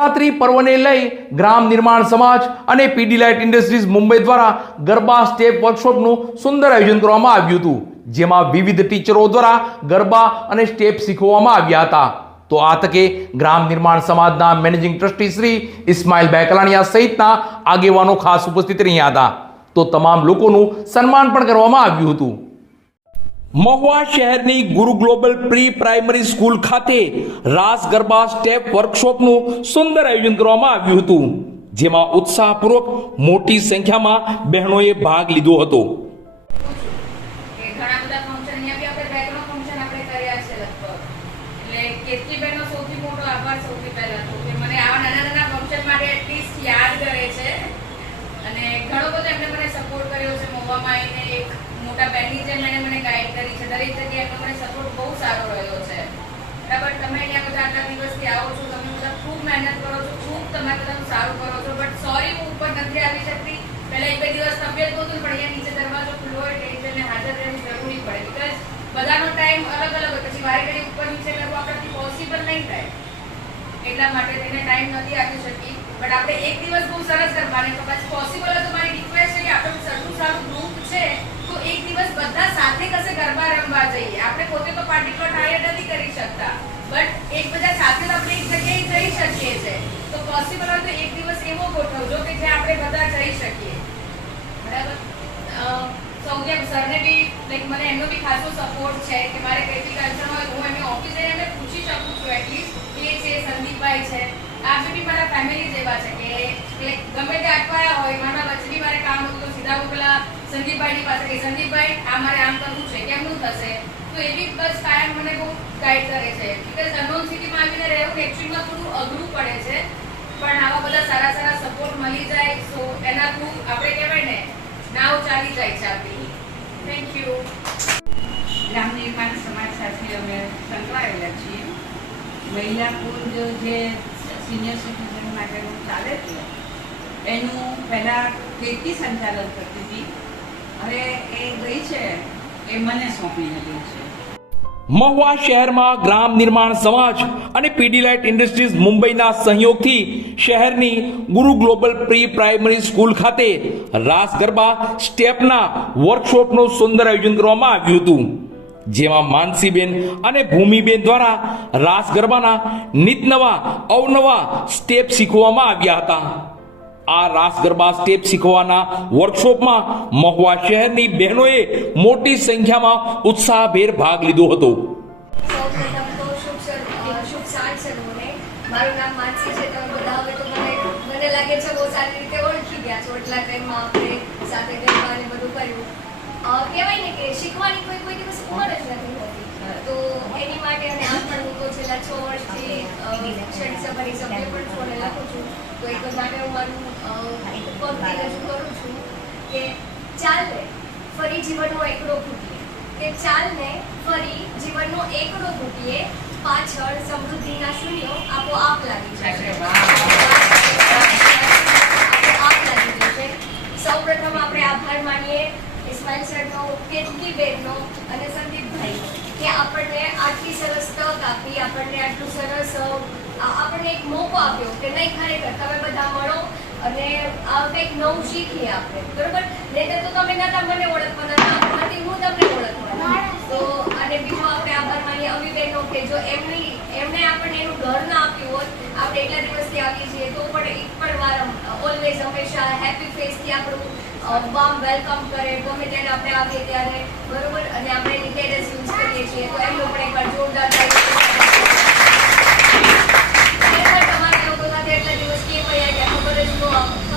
નવરાત્રી પર્વને લઈ ગ્રામ નિર્માણ સમાજ અને પીડીલાઇટ ઇન્ડસ્ટ્રીઝ મુંબઈ દ્વારા ગરબા સ્ટેપ વર્કશોપનું સુંદર આયોજન કરવામાં આવ્યું હતું, જેમાં વિવિધ ટીચરો દ્વારા ગરબા અને સ્ટેપ શીખવવામાં આવ્યા હતા. તો આ તકે ગ્રામ નિર્માણ સમાજના મેનેજિંગ ટ્રસ્ટી શ્રી ઇસ્માઇલ બેકલાણીયા સહિતના આગેવાનો ખાસ ઉપસ્થિત રહ્યા હતા. તો તમામ લોકોનું સન્માન પણ કરવામાં આવ્યું હતું. મહુવા શહેરની ગુરુ ગ્લોબલ પ્રી પ્રાઇમરી સ્કૂલ ખાતે રાસ ગરબા સ્ટેપ વર્કશોપનું સુંદર આયોજન કરવામાં આવ્યું હતું, જેમાં ઉત્સાહપૂર્વક મોટી સંખ્યામાં બહેનોએ ભાગ લીધો હતો કે ઘણા બધા ફંક્શન અહીંયા બી આપણે બે ત્રણ ફંક્શન આપણે કર્યા છે લગભગ એટલે કેતકી બહેનનો સૌથી મોટો આભાર સૌથી પહેલા તો કે મને આવા નાના નાના ફંક્શન માટે એટલીસ્ટ યાદ કરે છે અને ઘણો બધો એમને મને સપોર્ટ કર્યો છે મોવામાં આવીને એક મોટા બહેનની જેમ એણે મને ગાઈડ કરી છે. દરેક જગ્યાએ એમનો મને સપોર્ટ બહુ સારો રહ્યો છે. બરાબર? તમે અહીંયા બધા આટલા દિવસથી આવો છો, તમે બધા ખૂબ મહેનત કરો છો, ખૂબ તમે બધા સારું કરો છો. બટ સોરી હું ઉપર નથી આવી શકતી. પહેલા એક બે દિવસ તબિયત નહોતું પણ અહીંયા નીચે દરવાજો ખુલ્લો હોય એટલે એને હાજર રહેવું જરૂરી પડે. બીકોઝ બધાનો ટાઈમ અલગ અલગ હોય. પછી વારે ઘડી ઉપર નીચે કરવું આપણાથી પોસિબલ નહીં થાય. એટલા માટે તેને ટાઈમ નથી આપી શકી બટ આપણે એક દિવસ બહુ સરસ કરવાની તો પછી પોસિબલ હોય તો મારી રિક્વેસ્ટ છે કે આપણું સટલું સારું ગ્રુપ છે તો એક દિવસ બધા સાથે કશે ગરબા રમવા જઈએ. આપણે પોતે તો પાર્ટિક્યુલર ટાયર નથી કરી શકતા. બટ એક બધા સાથે તો આપણે એક જગ્યાએ જઈ શકીએ છે. તો પોસિબલ હોય તો એક દિવસ એવો ગોઠવજો કે જ્યાં આપણે બધા જઈ શકીએ. બરાબર? સૌથી સરને બી લાઈક મને એમનો બી ખાસો સપોર્ટ છે કે મારે કઈ બી કન્સર્ન હોય હું એમની ઓફિસ જઈને એમને પૂછી શકું છું એટલીસ્ટ એ છે, સંદીપભાઈ છે. આ બી મારા ફેમિલી જેવા છે કે like ગમે તે અટવાયા હોય મારા વચ્ચે બી મારે કામ હતું તો સીધા હું પેલા સંદીપભાઈની પાસે કે સંદીપભાઈ, આ મારે આમ કરવું છે કેમનું થશે? તો એવી બસ કાયમ મને બહુ ગાઈડ કરે છે. બીકોઝ અનનોન સિટીમાં આવીને રહેવું એકચ્યુઅલમાં થોડું અઘરું પડે છે. પણ આવા બધા સારા સારા સપોર્ટ મળી જાય સો એના થ્રુ આપણે કહેવાય ને, નાવ ચાલી જાય છે આપણી. થેન્ક યુ ગ્રામ નિર્માણ સમાજ સાથે અમે સંકળાયેલા છીએ. મહિલા કુંજ જે સિનિયર સિટીઝન માટેનું ચાલે છે, એનું પહેલાં કેકી સંચાલન કરતી હતી. હવે મહુવા શહેરમાં ગ્રામ નિર્માણ સમાજ અને પીડીલાઇટ ઇન્ડસ્ટ્રીઝ મુંબઈના સહયોગથી શહેરની ગુરુ ગ્લોબલ પ્રી પ્રાઇમરી સ્કૂલ ખાતે રાસ ગરબા સ્ટેપના વર્કશોપનું સુંદર આયોજન કરવામાં આવ્યું હતું. જેમાં માનસીબેન અને ભૂમિબેન દ્વારા રાસ ગરબાના નિત નવા, અવનવા સ્ટેપ શીખવવામાં આવ્યા હતા. આ રાસ ગરબા સ્ટેપ શીખવાના વર્કશોપમાં મહુવા શહેરની બહેનોએ મોટી સંખ્યામાં ઉત્સાહભેર ભાગ લીધો હતો. કે શીખવાની કોઈ કોઈ દિવસ ઉંમર જ નથી હોતી. તો એની માટે અને આ પણ હું તો છેલ્લા છ વર્ષથી સભાની સભ્ય પણ ફોને લખું છું. તો એક માટે હું મારું પગથી રજૂ કરું છું કે ચાલે ફરી જીવનનો એકડો ફૂટીએ કે ચાલને ફરી જીવનનો એકડો ફૂટીએ પાછળ સમૃદ્ધિના શૂન્યો આપોઆપ લાગી જશે આપોઆપ લાગી જશે સૌપ્રથમ આપણે આભાર માનીએ ઇસ્માઇલ સરનો કેતકી બેનનો અને સંદીપભાઈ કે આપણને આટલી સરસ તક આપી, આપણને આટલું સરસ આપણને એક મોકો આપ્યો કે નહીં, ખરેખર તમે બધા મળો અને આ કંઈક નવું શીખીએ આપણે, બરોબર? નહીં તો તમે નતા મને ઓળખવાના નથી હું તમને ઓળખવાના. તો, અને બીજો આપણે આભાર માની અવી બહેનો કે જો એમની, એમણે આપણને એનું ઘર ના આપ્યું હોત, આપણે એટલા દિવસથી આવીએ છીએ, તો પણ એક પણ વાર ઓલવેઝ હંમેશા હેપી ફેસથી આપણું વામ વેલકમ કરે ગમે ત્યારે આપણે આવીએ ત્યારે, બરોબર? અને આપણે એની યુઝ કરીએ છીએ. તો એમ પણ એકવાર જોરદાર તમારા લોકો સાથે એટલા દિવસ કે વયા ગયા ખબર જ ન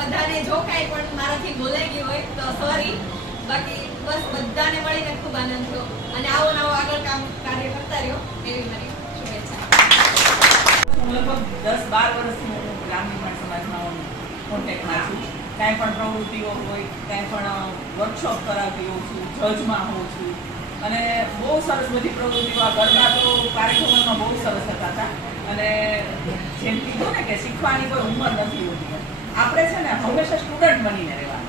બધાને જો કાંઈ પણ મારાથી બોલાઈ ગયું હોય તો સોરી બાકી બસ બધાને મળીને ખૂબ આનંદ થયો. અને આવો નવો આગળ કામ કાર્ય કરતા રહ્યો. એવી મારી લગભગ દસ બાર વર્ષથી હું ગ્રામ નિર્માણ સમાજમાં કોન્ટેક્ટમાં છું. કાંઈ પણ પ્રવૃત્તિઓ હોય, કાંઈ પણ વર્કશોપ કરાવતી હોઉં છું, જજમાં હોઉં છું. અને બહુ સરસ બધી પ્રવૃત્તિઓ આ ગરબા તો કાર્યક્રમોમાં બહુ સરસ હતા. અને જેમ કીધું ને કે શીખવાની કોઈ ઉંમર નથી હોતી. આપણે છે ને હંમેશા સ્ટુડન્ટ બનીને રહેવાનું.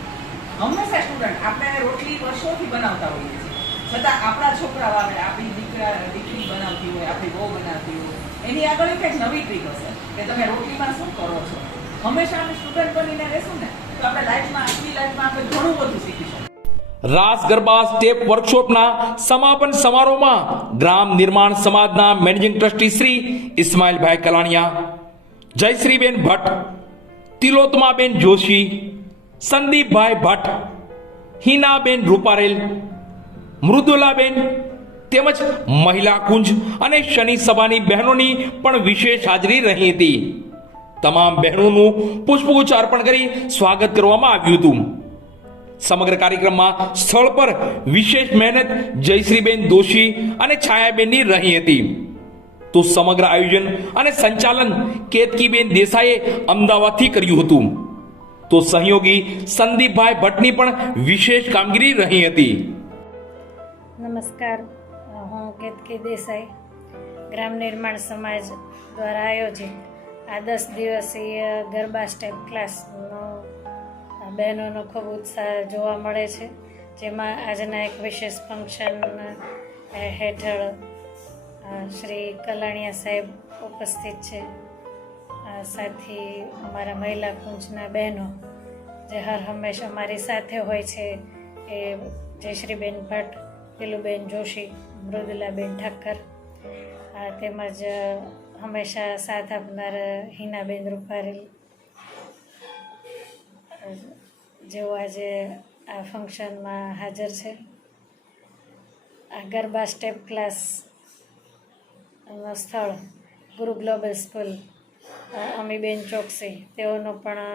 હંમેશા સ્ટુડન્ટ આપણે રોટલી વર્ષોથી બનાવતા હોઈએ છીએ. છતાં આપણા છોકરાઓ આવે, આપણી દીકરા, દીકરી બનાવતી હોય, આપણી બહુ બનાવતી હોય, એની આગળ એક નવી ટ્રીક હશે કે તમે રોટલીમાં શું કરો છો? હંમેશા આપણે સ્ટુડન્ટ બનીને રહેશું ને, તો આપણે લાઈફમાં આપણી લાઈફમાં આપણે ઘણું બધું શીખીશું રાસ ગરબા સ્ટેપ વર્કશોપના સમાપન સમારોહમાં ગ્રામ નિર્માણ સમાજના મેનેજિંગ ટ્રસ્ટી શ્રી ઇસ્માઇલભાઈ કલાણિયા. જયશ્રીબેન ભટ્ટ. તિલોત્માબેન જોશી, સંદીપભાઈ ભટ્ટ, હિનાબેન રૂપારેલ, મૃદુલાબેન તેમજ મહિલા કુંજ અને શનિ સભાની બહેનોની પણ વિશેષ હાજરી રહી હતી. તમામ બહેનોનું પુષ્પગુચ્છ અર્પણ કરી સ્વાગત કરવામાં આવ્યું હતું. સમગ્ર કાર્યક્રમમાં સ્થળ પર વિશેષ મહેનત જયશ્રીબેન દોશી અને છાયાબેનની રહી હતી. તો સમગ્ર આયોજન અને સંચાલન કેતકીબેન દેસાઈએ અમદાવાદથી કર્યું હતું. તો સહયોગી સંદીપભાઈ ભટ્ટની પણ વિશેષ કામગીરી રહી હતી. નમસ્કાર. હું કેતકી દેસાઈ, ગ્રામ નિર્માણ સમાજ દ્વારા આયોજિત આ દસ દિવસીય ગરબા સ્ટેપ ક્લાસનો, બહેનોનો ખૂબ ઉત્સાહ જોવા મળે છે. જેમાં આજના એક વિશેષ ફંક્શન હેઠળ શ્રી કલાણિયા સાહેબ ઉપસ્થિત છે. સાથે અમારા મહિલા કુંજના બહેનો જે હર હંમેશ અમારી સાથે હોય છે એ જયશ્રીબેન ભટ્ટ પેલુબેન જોશી મૃદુલાબેન ઠક્કર તેમજ હંમેશા સાથ આપનાર હિનાબેન રૂપારેલ અ, જેઓ આજે આ ફંક્શનમાં હાજર છે. આ ગરબા સ્ટેપ ક્લાસ સ્થળ, ગુરુ ગ્લોબલ સ્કૂલ અમીબેન ચોકસી, તેઓનો પણ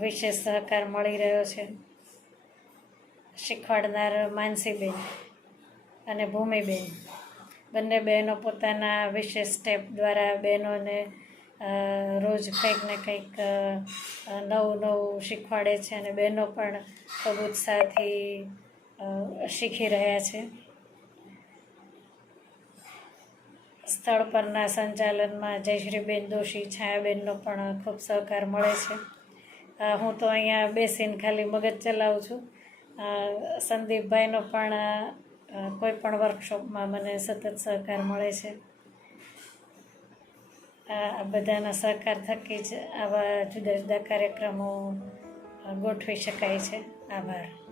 વિશેષ સહકાર મળી રહ્યો છે. શીખવાડનાર માનસીબેન અને ભૂમિબેન. બંને બહેનો પોતાના વિશેષ સ્ટેપ દ્વારા બહેનોને રોજ કંઈક ને કંઈક નવું નવું શીખવાડે છે અને બહેનો પણ ખૂબ શીખી રહ્યા છે. સ્થળ પરના સંચાલનમાં જયશ્રીબેન દોશી, છાયાબેનનો પણ ખૂબ સહકાર મળે છે. હું તો અહીંયા બેસીને ખાલી મગજ ચલાવું છું. સંદીપભાઈનો પણ કોઈ પણ વર્કશોપમાં મને સતત સહકાર મળે છે. આ બધાના સહકાર થકી જ આવા જુદા જુદા કાર્યક્રમો ગોઠવી શકાય છે. આભાર.